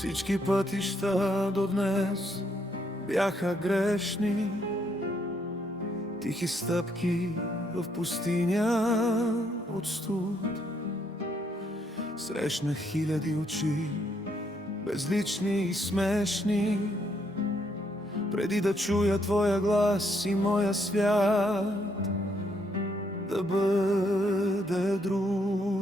Всички пътища до днес бяха грешни, тихи стъпки в пустиня от студ. Срещнах хиляди очи, безлични и смешни, преди да чуя твоя глас и моя свят да бъде друг.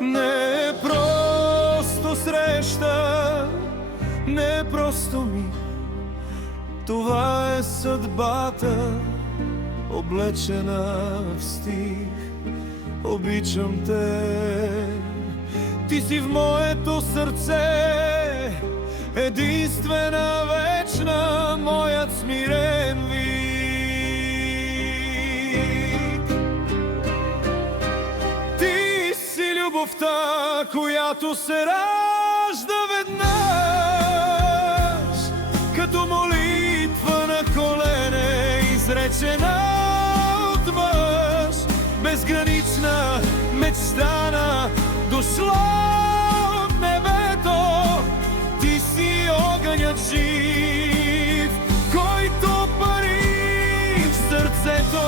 Не е просто среща, не е просто миг, това е съдбата, облечена в стих. Обичам те, ти си в моето сърце, единствена, вечна, моят смирен вик. Ти си любовта, която се ражда веднъж, като молитва на колене, изречена от мъж. Безгранична, мечтана, дошла от небето. Ти си огънят жив, който пари в сърцето.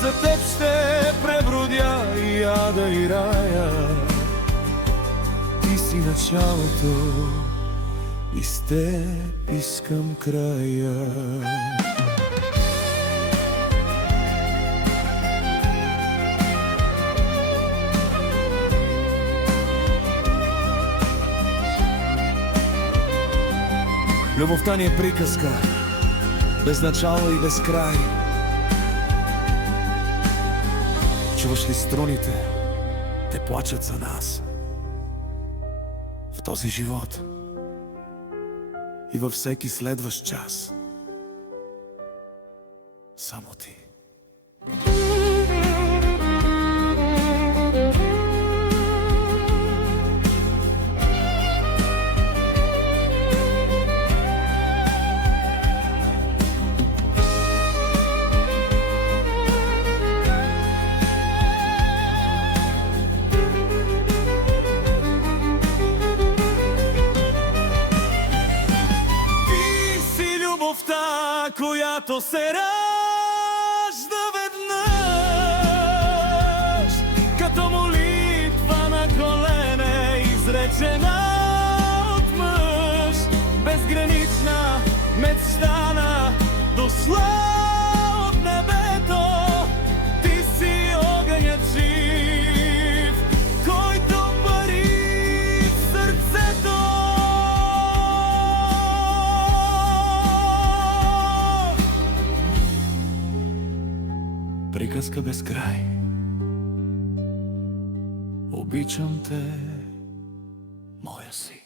За теб ще пребродя и ада и рая. Ти си началото и с теб искам края. Любовта ни е приказка, без начало и без край. Чуваш ли струните? Те плачат за нас. В този живот и във всеки следващ час. Само ти. Която се ражда веднъж, като молитва на колене, изречена от мъж. Безгранична, мечтана, дошла от небето. Ти си огънят жив, който пари в сърцето. Приказка без край. Обичам те, моя си.